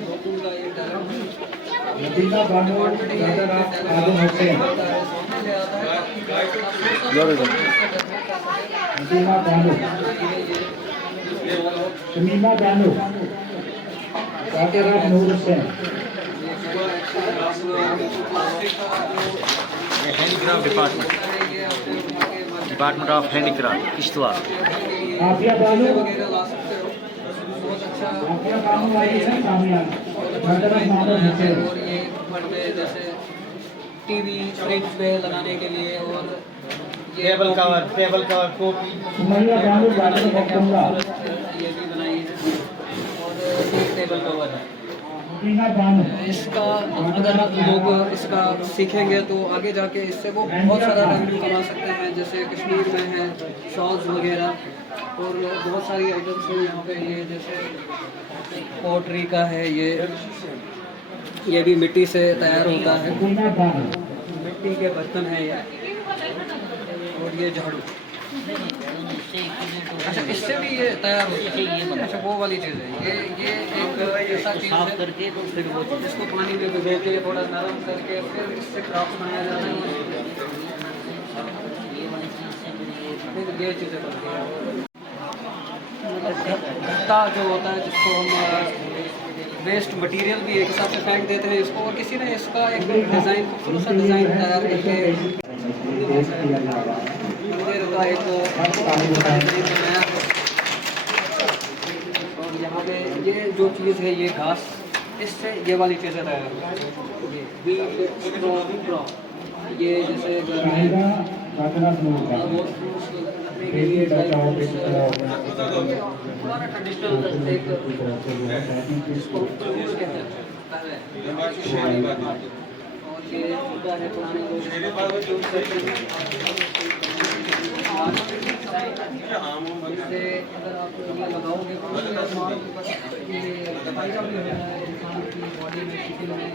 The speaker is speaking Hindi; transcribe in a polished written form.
गोकुल का ये Nadima Bano brother of Adam Hussain. Nadima Bano, Shamima Bano brother of Noor Hussain. Handicraft department of handicraft Kishtwar. Afiya Bano, वगैरह ला सकते हो, बहुत अच्छा। आफिया बानो वाली है कामयाब ब्रदर ऑफ मोहम्मद हुसैन। और ये पर्दे जैसे टीवी फ्रिज पे लगाने के लिए, और टेबल कवर टोपी। Sumaiya Bano brother of Abdullah. ये भी बनाई है, और ये टेबल कवर है। नदीमा बानो, इसका अगर लोग इसका सीखेंगे तो आगे जाके इससे वो बहुत सारा रेवेन्यू कमा सकते हैं। जैसे कश्मीर में है शॉल्स वगैरह, और बहुत सारी आइटम्स हैं यहाँ पे। ये जैसे पोट्री का है, ये भी मिट्टी से तैयार होता है, नदीमा बानो, मिट्टी के बर्तन हैं ये। और ये झाड़ू, अच्छा इससे भी ये तैयार होता है। अच्छा वो वाली चीज़ है ये एक ऐसा चीज़ है करके तो फिर वो जिसको पानी में भिगो के थोड़ा नरम करके फिर इससे क्राफ्ट बनाया जाता है। फिर ये चीज़ें बनती हैं। गत्ता जो होता है, जिसको हम वेस्ट मटेरियल भी एक हिसाब से फेंक देते हैं इसको, और किसी ने इसका एक डिज़ाइन, खूबसूरत सा डिज़ाइन तैयार करके मंदिर का एक डिज़ाइन बनाया। और यहाँ पे ये जो चीज़ है ये घास, इससे ये वाली चीज़ें तैयार होती हैं। ये जैसे शाहिदा ब्रदर ऑफ नूर हुसैन। देखिए डॉक्टर हो गए पुराना ट्रेडिशनल एक जिसको कहते हैं। और ये मुद्दा है पुराने लोग इससे अगर आप ये लगाओगे तो ये फायदा भी होता है इंसान की बॉडी में, किसी में